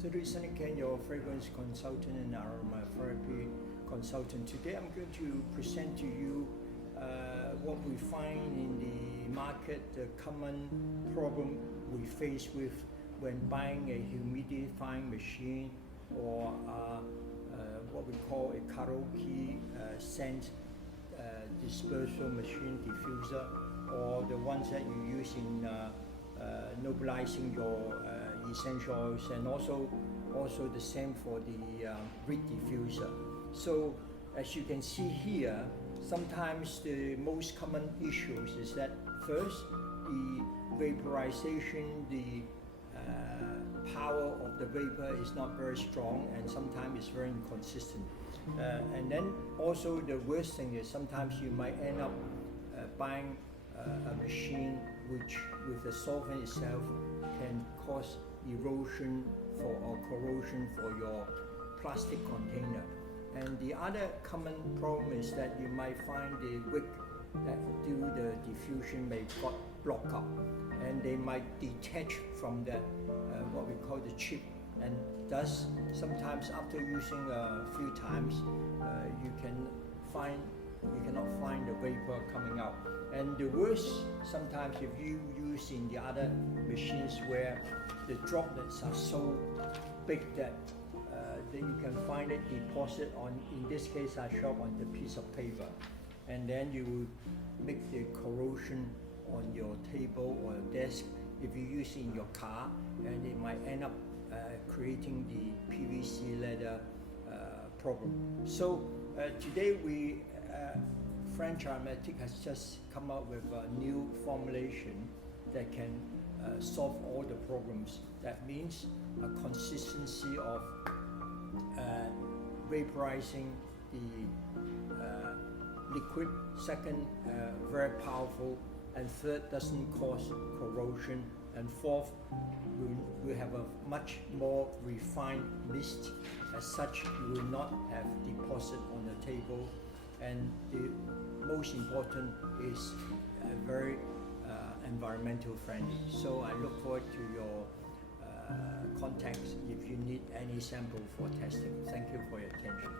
So this is Sunny Ken, your fragrance consultant and aromatherapy consultant. Today I'm going to present to you what we find in the market, the common problem we face with when buying a humidifying machine or what we call a karaoke scent dispersal machine diffuser, or the ones that you use in nobilizing your essential oils, and also the same for the reed diffuser. So as you can see here, sometimes the most common issues is that first, the vaporization, the power of the vapor is not very strong, and sometimes it's very inconsistent. And then also the worst thing is sometimes you might end up buying a machine which with the solvent itself can cause erosion or corrosion for your plastic container. And the other common problem is that you might find the wick that do the diffusion may got blocked up, and they might detach from that what we call the chip, and thus sometimes after using a few times you cannot find the vapor coming out. And the worst, sometimes if you use in the other machines where the droplets are so big that you can find it deposit on, in this case I show on the piece of paper, and then you will make the corrosion on your table or desk if you use it in your car, and it might end up creating the PVC leather problem. So today French Aromatic has just come up with a new formulation that can solve all the problems. That means a consistency of vaporizing the liquid, second, very powerful, and third, doesn't cause corrosion, and fourth, we have a much more refined mist. As such, you will not have deposit on the table, and the most important is very environmental friendly. So I look forward to your contacts if you need any sample for testing. Thank you for your attention.